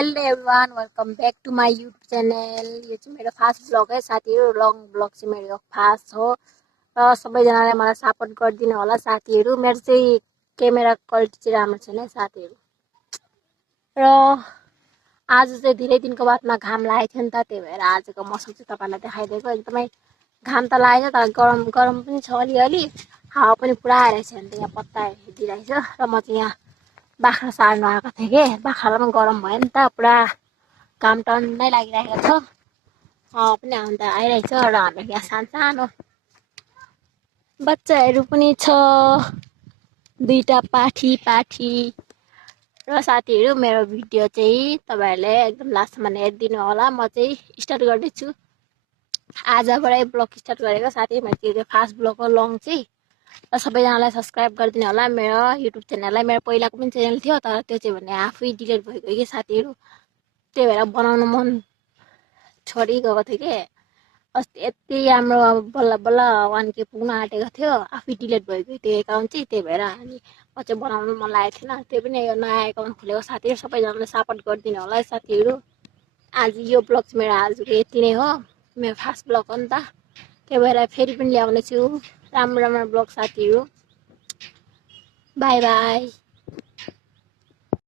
Hello everyone welcome back to my YouTube channel. यो चाहिँ मेरो फर्स्ट ब्लग है साथीहरू। लङ ब्लग चाहिँ मेरो फर्स्ट हो र सबैजनाले मलाई सपोर्ट गरिदिनु होला साथीहरू। मेरो चाहिँ क्यामेरा क्वालिटी चाहिँ राम्रो छैन साथीहरू। र आज चाहिँ धेरै दिनको बादमा घाम लागेको थियो नि त, त्यही भएर आजको मौसम चाहिँ तपाईँलाई देखाइदिएको। एकदमै घाम त लागेको तर गरम गरम पनि छ अलिअलि, हावा पनि पुरा आइरहेछ। अन्त यहाँ पत्ता हेरिदिइरहेछ र म चाहिँ यहाँ बाख्रा सार्नु आएको थिएँ कि बाख्रालाई पनि गरम भयो नि त, पुरा घाम टन्नै लागिरहेको छ, हावा पनि अन्त आइरहेछ। र हाम्रो यहाँ सानो बच्चाहरू पनि छ, दुईटा पाठी। र साथीहरू मेरो भिडियो चाहिँ तपाईँहरूले एकदम लास्टसम्म हेरिदिनु होला। म चाहिँ स्टार्ट गर्दैछु, आजबाटै ब्लग स्टार्ट गरेको साथी। मेरो त्यो फर्स्ट ब्लग हो लङ चाहिँ। र सबैजनालाई सब्सक्राइब गरिदिनु होला मेरो युट्युब च्यानललाई। मेरो पहिलाको पनि च्यानल थियो तर त्यो चाहिँ भने आफै डिलिट भइगयो कि साथीहरू, त्यही भएर बनाउनु मन छोडिगएको थियो कि। अस्ति यति राम्रो बल्ल बल्ल 1K पुग्न आँटेको थियो, आफै डिलिट भइगयो त्यो एकाउन्ट चाहिँ। त्यही भएर अनि म चाहिँ बनाउनु मन लागेको थिएन, त्यो पनि यो नयाँ एकाउन्ट खोलेको साथीहरू। सबैजनाले सपोर्ट गरिदिनु होला है साथीहरू। आज यो ब्लग चाहिँ मेरो आजको यति नै हो, मेरो फर्स्ट ब्लग हो नि त, त्यही भएर फेरि पनि ल्याउने छु राम्रो राम्रो ब्लग साथीहरू। By by.